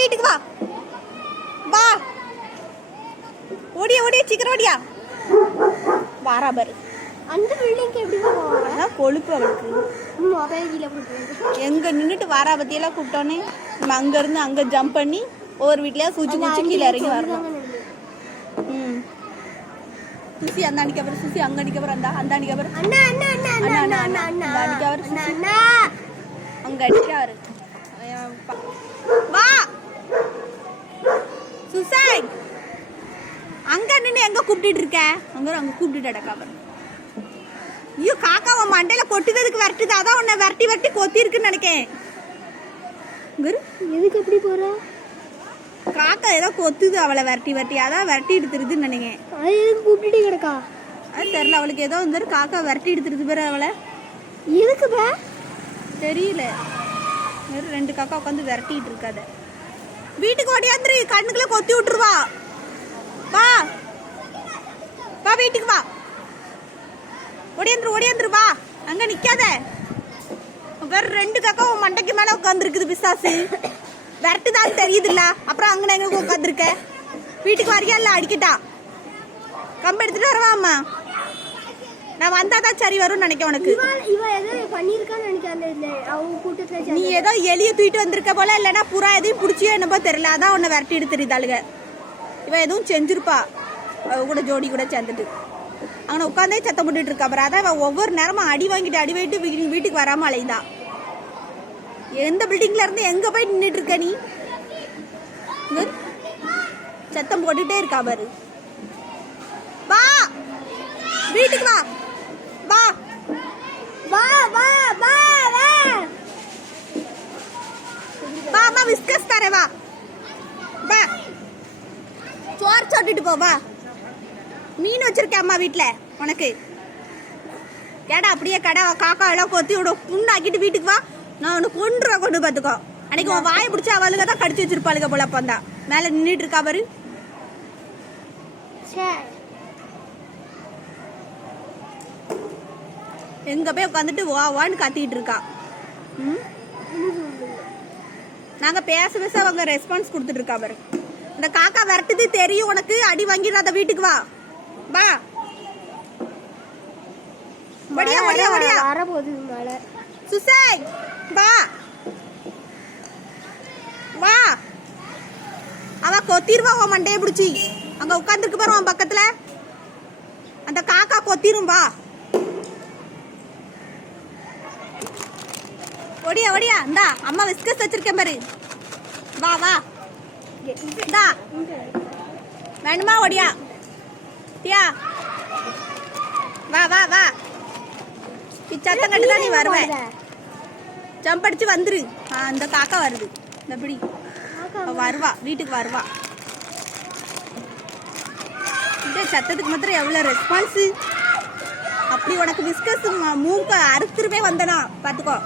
வீட்டுக்கு வா வா. ஓடியா ஓடியா சீக்கிரம் ஓடியா. வாரா பாரு. அந்த பில்டிங்க்கு எப்படி போவாங்க? அதான் கொழுப்பு அவளுக்கு. மொபைல்ல போட்டு எங்க நின்னுட்டு வாரா பத்தியெல்லாம் கூப்பிட்டோன்னே நம்ம அங்க இருந்து அங்க ஜம்ப் பண்ணி ஒவ்வொரு வீட்லயா சூச்சி குச்சி கீழே இறங்கி வரணும். சுசி அந்த அடிக்க பாரு, சுசி அங்க அடிக்க பாரு, அந்த அடிக்க பாரு, அண்ணா அண்ணா அண்ணா அண்ணா அண்ணா அண்ணா அண்ணா அடிக்க பாரு, அண்ணா அங்க அடிக்காரு. வா சுசை, அங்க நின்று எங்க கூப்பிட்டு இருக்க? அங்க கூப்பிட்டு அடக்கா பாரு. ஐயோ காக்கா உன் மண்டையில கொட்டுறதுக்கு விரட்டுது, அதான் உன்னை விரட்டி விரட்டி கொத்தி இருக்குன்னு நினைக்கேன். எதுக்கு எப்படி போற? காக்கா ஏதோ கொத்துது அவளை விரட்டி விரட்டி, அதான் விரட்டி எடுத்துருதுன்னு நினைக்கேன். அது எதுக்கு கூப்பிட்டு கிடக்கா? அது தெரியல, அவளுக்கு ஏதோ வந்து காக்கா விரட்டி எடுத்துருது பேரு அவளை. எதுக்கு பே தெரியல, வெறும் 2 காக்கா உட்காந்து விரட்டிட்டு இருக்காத. வீட்டுக்கு ஓடியாந்துரு, கண்ணுக்குள்ள கொத்தி விட்டுருவா. வா வா வீட்டுக்கு வா, ஓடியாந்துரு வா. அங்க நிக்காத, வேற 2 காக்கா உன் மண்டைக்கு மேல உட்காந்து இருக்குது பிசாசு. விரட்டுதான் தெரியுதுல்ல, அப்புறம் அங்க எங்க உட்காந்துருக்க? வீட்டுக்கு வரியா இல்ல அடிக்கிட்டா? கம்பு எடுத்துட்டு வரவா அம்மா? நான் வந்தாதான் சரி வரும்னு நினைக்க உனக்கு. இவ ஏதோ பண்ணிருக்கான்னு நினைக்கிறேன். அவங்க கூட்டத்துல நீ ஏதோ எலிய தூக்கிட்டு வந்திருக்க போல, இல்லைன்னா புறா எதையும் பிடிச்சியோ என்னப்போ தெரியல, அதான் உன்னை விரட்டி எடுத்துருதாளுங்க. இவ எதுவும் செஞ்சிருப்பா அவ கூட ஜோடி கூட சேர்ந்துட்டு. அவனை உட்காந்தே சத்தம் போட்டுட்டு இருக்கா பாரு. அதான் அவன் ஒவ்வொரு நேரமும் அடி வாங்கிட்டு வீட்டுக்கு வராம அலையுதா. எந்த பில்டிங்ல இருந்து எங்க போய் நின்றுட்டு இருக்க நீ? சத்தம் போட்டுட்டே இருக்கா பாரு. வா வீட்டுக்கு வா வா வா வா வா வா வா. அம்மா விஸ்கஸ் தரேன் வா வா. சோறு சாப்பிட்டுட்டு போ வா. மீன் வச்சிருக்கேன் அம்மா வீட்டுல உனக்கு. கேடா அப்படியே கடை காக்கா எல்லாம் கொத்தி விட புண்ணாக்கிட்டு வீட்டுக்கு வா. நான் உனக்கு கொண்டு பார்த்துக்கோ. அன்னைக்கு உன் வாயை பிடிச்சி அவளுக்கு தான் கடிச்சு வச்சிருப்பாளுங்க போல. அப்போ தான் மேல நின்றுட்டு இருக்கா பாரு. எங்க போய் உட்காந்துட்டு வான்னு கத்திட்டு இருக்கா. நாங்க பேச அவங்க ரெஸ்பான்ஸ் கொடுத்துட்டு இருக்கா பாரு. இந்த காக்கா விரட்டுது தெரியும் உனக்கு, அடி வாங்கிடாத. வீட்டுக்கு வா வா. வடியா வடியா வடியா. வர போகுது மழை. சுசை வா வா. அவ கொத்திருவா உன் மண்டையை பிடிச்சி. அங்க உட்காந்துருக்கு பாரு உன் பக்கத்துல, அந்த காக்கா கொத்திரும். வா ஒடியா ஒடியா. இந்தா அம்மா விஸ்கஸ் வச்சிருக்கேன் பாரு. வா வா இந்தா. வேணுமா ஒடியா தியா. வா வா வா. சத்தம் கட்டுதான் நீ வருவேன். ஜம்ப் அடிச்சு வந்துரு. அந்த காக்கா வருது. இந்த பிடி வருவா, வீட்டுக்கு வருவா. இந்த சத்தத்துக்கு மாத்திரம் எவ்வளவு ரெஸ்பான்ஸ். அப்படி உனக்கு விஸ்கஸ் மூக்க அறுத்துருவே வந்தனா பாத்துக்கோ.